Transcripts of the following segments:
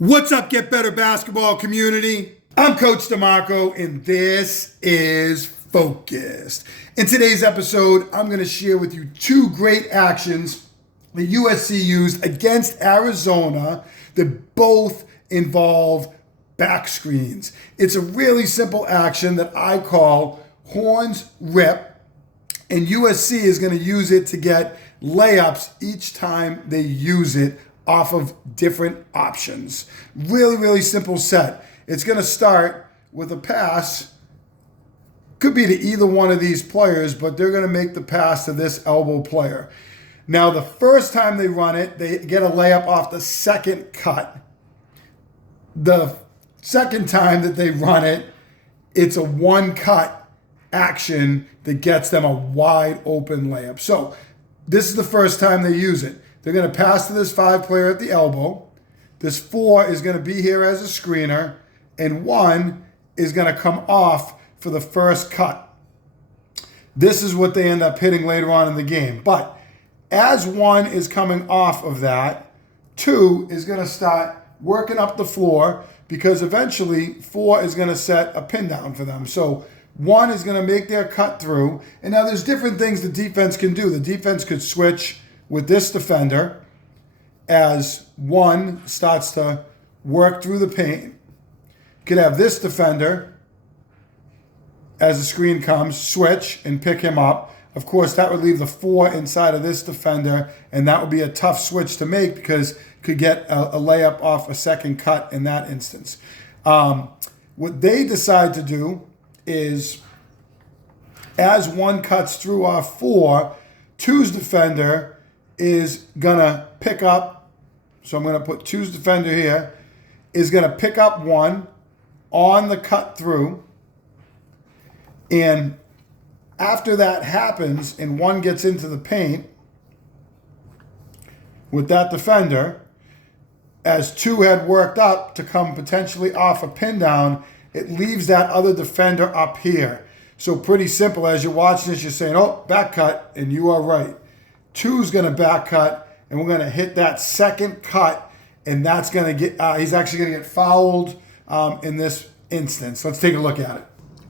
What's up, Get Better Basketball community? I'm Coach DeMarco, and this is Focused. In today's episode, I'm going to share with you two great actions the USC used against Arizona that both involve back screens. It's a really simple action that I call Horns Rip, and USC is going to use it to get layups each time they use it off of different options. Really simple set. It's going to start with a pass. Could be to either one of these players, but they're going to make the pass to this elbow player. Now, the first time they run it, they get a layup off the second cut. The second time that they run it, it's a one cut action that gets them a wide open layup. So this is the first time they use it. They're going to pass to this 5 player at the elbow. This 4 is going to be here as a screener, and 1 is going to come off for the first cut. This is what they end up hitting later on in the game. But as 1 is coming off of that, 2 is going to start working up the floor because eventually 4 is going to set a pin down for them. So 1 is going to make their cut through. And now there's different things the defense can do. The defense could switch with this defender as 1 starts to work through the paint. You could have this defender, as the screen comes, switch and pick him up. Of course, that would leave the 4 inside of this defender, and that would be a tough switch to make because could get a layup off a second cut in that instance. What they decide to do is, as 1 cuts through off 4, 2's defender is going to pick up, so I'm going to put 2's defender here, is going to pick up 1 on the cut through. And after that happens and 1 gets into the paint with that defender, as 2 had worked up to come potentially off a pin down, it leaves that other defender up here. So pretty simple. As you're watching this, you're saying, oh, back cut, and you are right. 2's going to back cut, and we're going to hit that second cut, and that's going to get, he's actually going to get fouled in this instance. Let's take a look at it.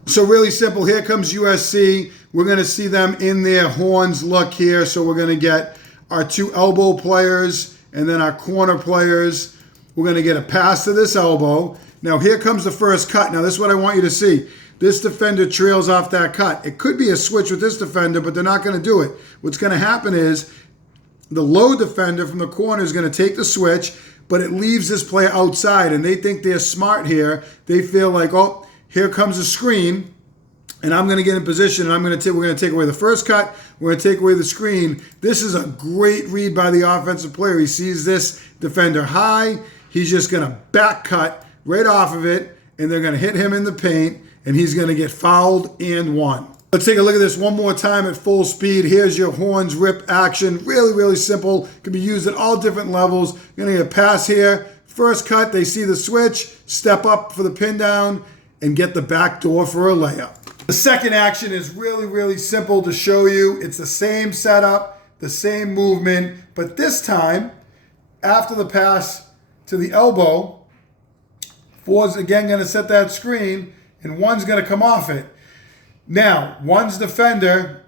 So really simple. Here comes USC. We're going to see them in their horns look here. So we're going to get our 2 elbow players and then our corner players. We're going to get a pass to this elbow. Now here comes the first cut. Now this is what I want you to see. This defender trails off that cut. It could be a switch with this defender, but they're not going to do it. What's going to happen is the low defender from the corner is going to take the switch, but it leaves this player outside, and they think they're smart here. They feel like, oh, here comes a screen, and I'm going to get in position, and we're going to take away the first cut. We're going to take away the screen. This is a great read by the offensive player. He sees this defender high. He's just going to back cut right off of it, and they're going to hit him in the paint, and he's going to get fouled and 1. Let's take a look at this one more time at full speed. Here's your horns rip action. Really simple. Can be used at all different levels. You're going to get a pass here. First cut, they see the switch, step up for the pin down, and get the back door for a layup. The second action is really simple to show you. It's the same setup, the same movement, but this time, after the pass to the elbow, 4's again going to set that screen, and 1's going to come off it. Now, 1's defender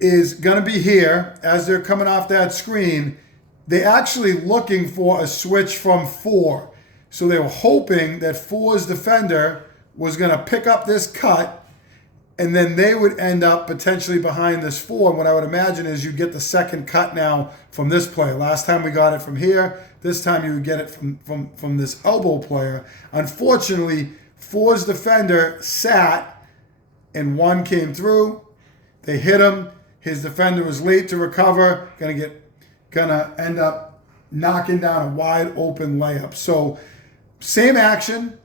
is going to be here as they're coming off that screen. They're actually looking for a switch from 4. So they were hoping that 4's defender was going to pick up this cut, and then they would end up potentially behind this 4. And what I would imagine is you get the second cut now from this player. Last time we got it from here. This time you would get it from this elbow player. Unfortunately, 4's defender sat, and 1 came through. They hit him. His defender was late to recover. Gonna end up knocking down a wide open layup. So same action,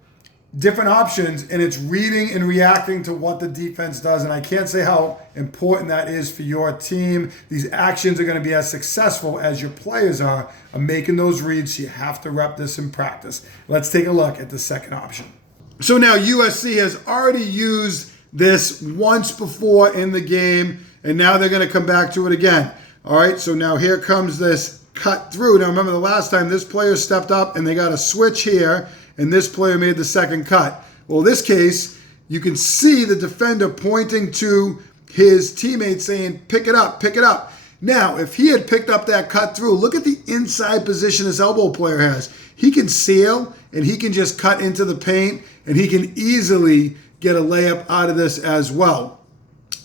different options, and it's reading and reacting to what the defense does. And I can't say how important that is for your team. These actions are going to be as successful as your players are making those reads. So you have to rep this in practice. Let's take a look at the second option. So now USC has already used this once before in the game, and now they're going to come back to it again. All right, so now here comes this cut through. Now remember the last time this player stepped up and they got a switch here and this player made the second cut. Well, in this case, you can see the defender pointing to his teammate saying, pick it up, pick it up. Now, if he had picked up that cut through, look at the inside position this elbow player has. He can seal and he can just cut into the paint and he can easily get a layup out of this as well.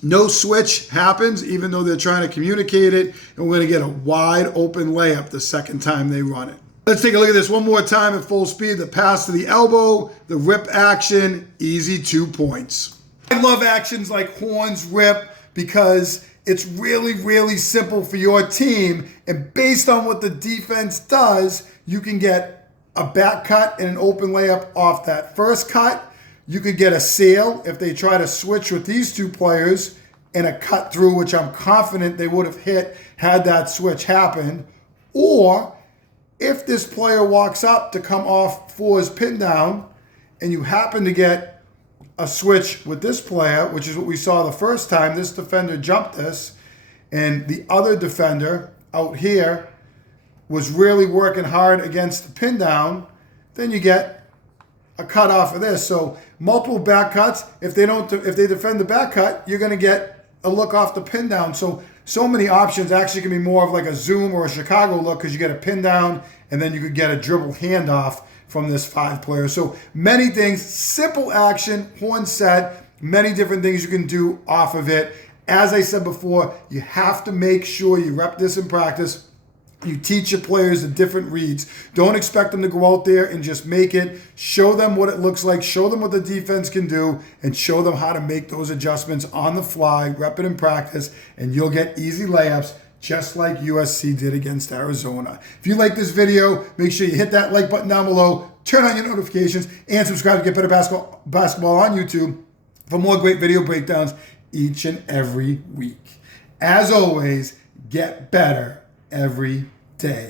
No switch happens, even though they're trying to communicate it, and we're going to get a wide open layup the second time they run it. Let's take a look at this one more time at full speed. The pass to the elbow, the rip action, easy 2 points. I love actions like Horn's rip because it's really, really simple for your team. And based on what the defense does, you can get a back cut and an open layup off that first cut. You could get a seal if they try to switch with these two players and a cut through, which I'm confident they would have hit had that switch happened. Or if this player walks up to come off for his pin down and you happen to get a switch with this player, which is what we saw the first time, this defender jumped this, and the other defender out here was really working hard against the pin down, then you get a cut off of this. So multiple back cuts. If they defend the back cut, you're going to get a look off the pin down. So many options. Actually can be more of like a Zoom or a Chicago look because you get a pin down and then you could get a dribble handoff from this 5 player. So many things, simple action, Horn set, many different things you can do off of it. As I said before, you have to make sure you rep this in practice. You teach your players the different reads. Don't expect them to go out there and just make it. Show them what it looks like. Show them what the defense can do and show them how to make those adjustments on the fly. Rep it in practice and you'll get easy layups just like USC did against Arizona. If you like this video, make sure you hit that like button down below, turn on your notifications, and subscribe to Get Better Basketball on YouTube for more great video breakdowns each and every week. As always, get better every day.